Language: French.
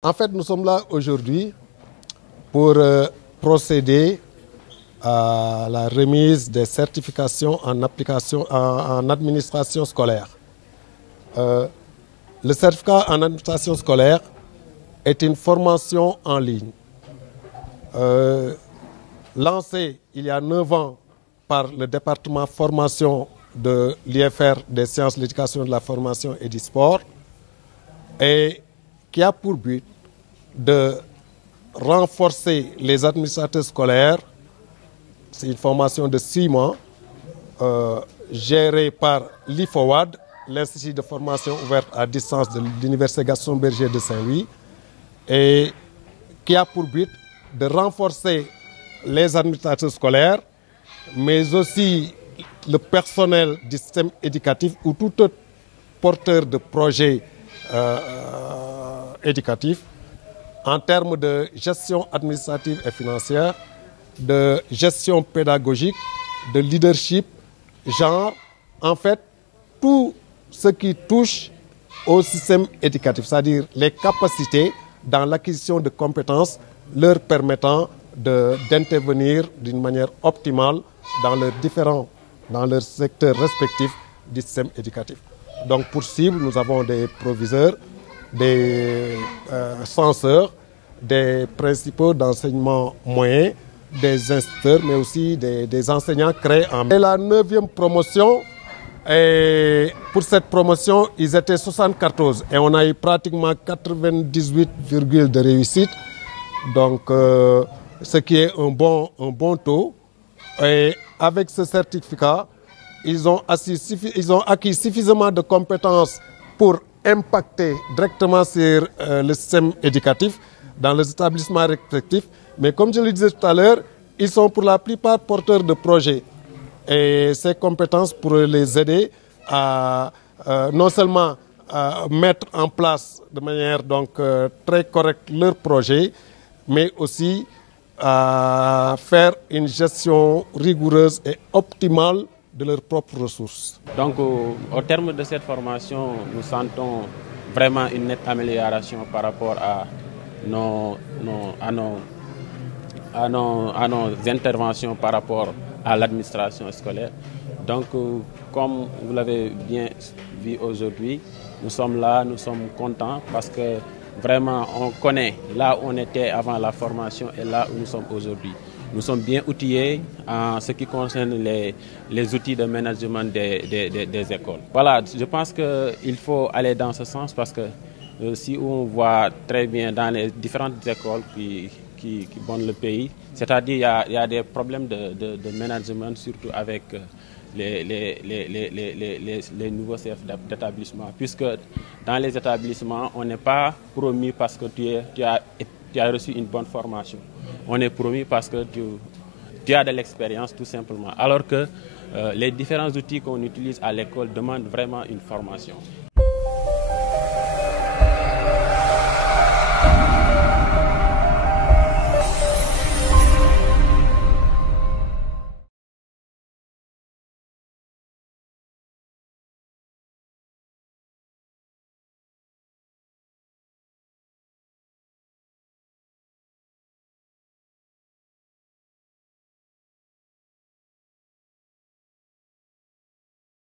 En fait, nous sommes là aujourd'hui pour procéder à la remise des certifications en administration scolaire. Le certificat en administration scolaire est une formation en ligne lancée il y a 9 ans par le département formation de l'IFR des sciences, de l'éducation, de la formation et du sport, et qui a pour but de renforcer les administrateurs scolaires. C'est une formation de 6 mois gérée par l'IFOWAD, l'Institut de formation ouverte à distance de l'Université Gaston Berger de Saint-Louis, et qui a pour but de renforcer les administrateurs scolaires, mais aussi le personnel du système éducatif ou tout autre porteur de projets éducatifs en termes de gestion administrative et financière, de gestion pédagogique, de leadership, genre, en fait, tout ce qui touche au système éducatif, c'est-à-dire les capacités dans l'acquisition de compétences leur permettant d'intervenir d'une manière optimale dans leurs secteurs respectifs du système éducatif. Donc pour cible, nous avons des proviseurs, des censeurs, des principaux d'enseignement moyen, des instituteurs, mais aussi des enseignants créés en... Et la 9e promotion, et pour cette promotion, ils étaient 74 et on a eu pratiquement 98, de réussite. Donc, ce qui est un bon taux. Et avec ce certificat, ils ont acquis suffisamment de compétences pour impacter directement sur le système éducatif dans les établissements respectifs. Mais comme je le disais tout à l'heure, ils sont pour la plupart porteurs de projets. Et ces compétences pourraient les aider à non seulement mettre en place de manière très correcte leurs projets, mais aussi à faire une gestion rigoureuse et optimale de leurs propres ressources. Donc au terme de cette formation, nous sentons vraiment une nette amélioration par rapport à nos interventions par rapport à l'administration scolaire. Donc, comme vous l'avez bien vu aujourd'hui, nous sommes là, nous sommes contents parce que vraiment on connaît là où on était avant la formation et là où nous sommes aujourd'hui. Nous sommes bien outillés en ce qui concerne les outils de management des écoles. Voilà, je pense qu'il faut aller dans ce sens parce que si on voit très bien dans les différentes écoles qui bondent le pays, c'est-à-dire il y a des problèmes de management, surtout avec les nouveaux chefs d'établissement, puisque dans les établissements, on n'est pas promu parce que tu as reçu une bonne formation. On est promu parce que tu as de l'expérience, tout simplement. Alors que les différents outils qu'on utilise à l'école demandent vraiment une formation.